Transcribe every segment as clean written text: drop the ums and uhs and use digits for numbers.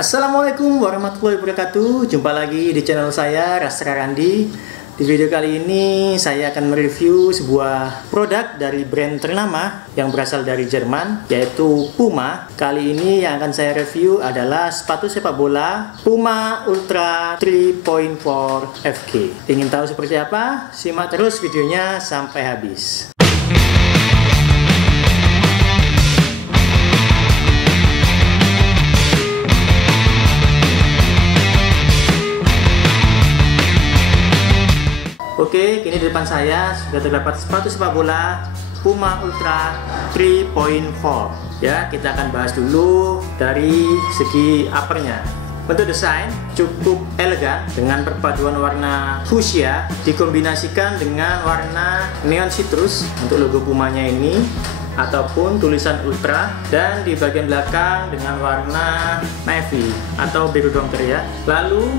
Assalamualaikum warahmatullahi wabarakatuh. Jumpa lagi di channel saya, Rastra Randi. Di video kali ini saya akan mereview sebuah produk dari brand ternama yang berasal dari Jerman, yaitu Puma. Kali ini yang akan saya review adalah sepatu sepak bola Puma Ultra 3.4 FK. Ingin tahu seperti apa? Simak terus videonya sampai habis. Oke, kini di depan saya sudah terdapat sepatu sepak bola Puma Ultra 3.4. Ya, kita akan bahas dulu dari segi uppernya. Bentuk desain cukup elegan dengan perpaduan warna fuchsia dikombinasikan dengan warna neon citrus untuk logo Pumanya ini ataupun tulisan Ultra, dan di bagian belakang dengan warna navy atau biru dongker ya. Lalu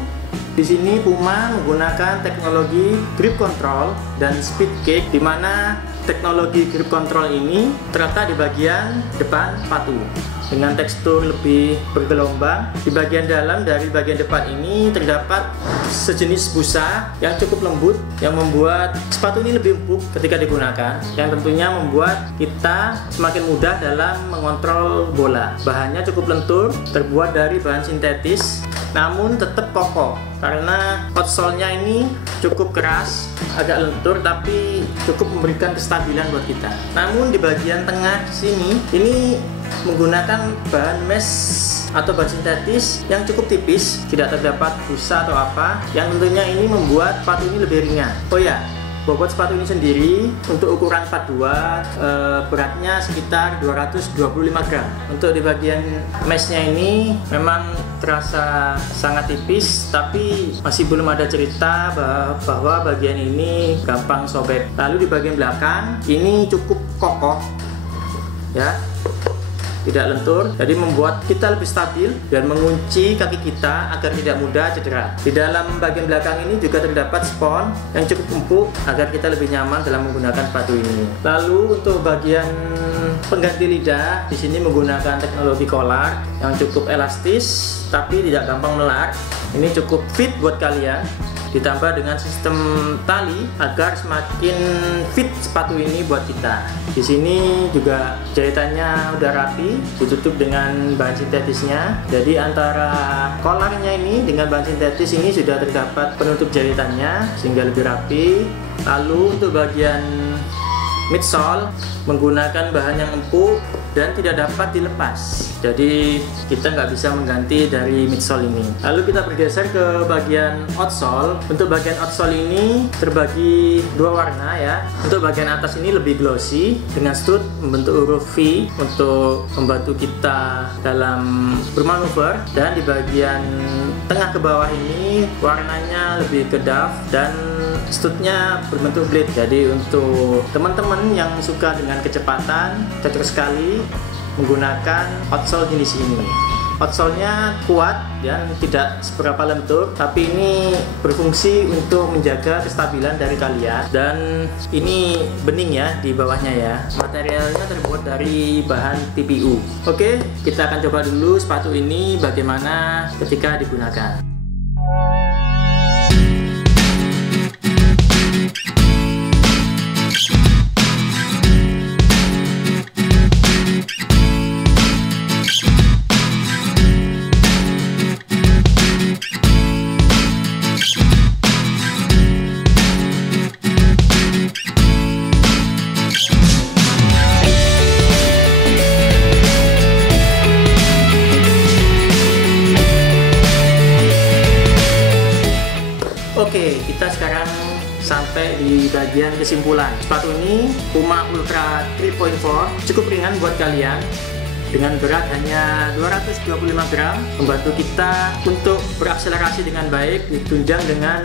di sini Puma menggunakan teknologi grip control dan speed kick, di mana teknologi grip control ini terletak di bagian depan sepatu dengan tekstur lebih bergelombang. Di bagian dalam dari bagian depan ini terdapat sejenis busa yang cukup lembut yang membuat sepatu ini lebih empuk ketika digunakan, yang tentunya membuat kita semakin mudah dalam mengontrol bola. Bahannya cukup lentur, terbuat dari bahan sintetis namun tetap kokoh karena outsole-nya ini cukup keras, agak lentur tapi cukup memberikan kestabilan buat kita. Namun di bagian tengah sini ini menggunakan bahan mesh atau bahan sintetis yang cukup tipis, tidak terdapat busa atau apa, yang tentunya ini membuat sepatu ini lebih ringan. Oh ya, bobot sepatu ini sendiri untuk ukuran 42 beratnya sekitar 225 gram. Untuk di bagian meshnya ini memang terasa sangat tipis, tapi masih belum ada cerita bahwa bagian ini gampang sobek. Lalu di bagian belakang ini cukup kokoh ya, tidak lentur, jadi membuat kita lebih stabil dan mengunci kaki kita agar tidak mudah cedera. Di dalam bagian belakang ini juga terdapat spons yang cukup empuk agar kita lebih nyaman dalam menggunakan sepatu ini. Lalu untuk bagian pengganti lidah di sini menggunakan teknologi collar yang cukup elastis tapi tidak gampang melar. Ini cukup fit buat kalian, ditambah dengan sistem tali agar semakin fit sepatu ini buat kita. Di sini juga jahitannya udah rapi, ditutup dengan bahan sintetisnya. Jadi antara collarnya ini dengan bahan sintetis ini sudah terdapat penutup jahitannya sehingga lebih rapi. Lalu untuk bagian midsole menggunakan bahan yang empuk dan tidak dapat dilepas, jadi kita nggak bisa mengganti dari midsole ini. Lalu kita bergeser ke bagian outsole. Untuk bagian outsole ini terbagi dua warna ya. Untuk bagian atas ini lebih glossy dengan stud membentuk huruf V untuk membantu kita dalam bermanuver, dan di bagian tengah ke bawah ini warnanya lebih ke doff dan studnya berbentuk blade. Jadi untuk teman-teman yang suka dengan kecepatan cocok sekali menggunakan outsole jenis ini. Outsole-nya kuat dan tidak seberapa lentur, tapi ini berfungsi untuk menjaga kestabilan dari kalian. Dan ini bening ya di bawahnya ya. Materialnya terbuat dari bahan TPU. Oke, kita akan coba dulu sepatu ini bagaimana ketika digunakan. Oke, kita sekarang sampai di bagian kesimpulan. Sepatu ini Puma Ultra 3.4 cukup ringan buat kalian dengan berat hanya 225 gram, membantu kita untuk berakselerasi dengan baik, ditunjang dengan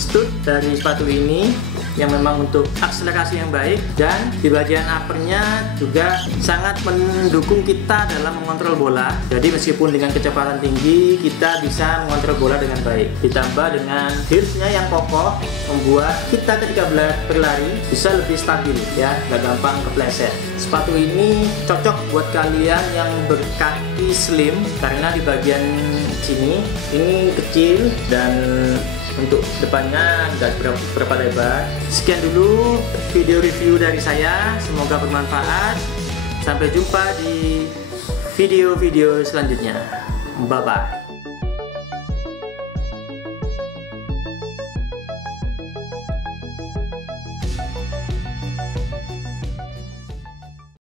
stud dari sepatu ini yang memang untuk akselerasi yang baik, dan di bagian uppernya juga sangat mendukung kita dalam mengontrol bola. Jadi meskipun dengan kecepatan tinggi kita bisa mengontrol bola dengan baik. Ditambah dengan heelsnya yang kokoh membuat kita ketika berlari bisa lebih stabil ya, nggak gampang kepleset. Sepatu ini cocok buat kalian yang berkaki slim karena di bagian sini ini kecil dan untuk depannya nggak berapa lebar. Sekian dulu video review dari saya, semoga bermanfaat. Sampai jumpa di video-video selanjutnya. Bye bye.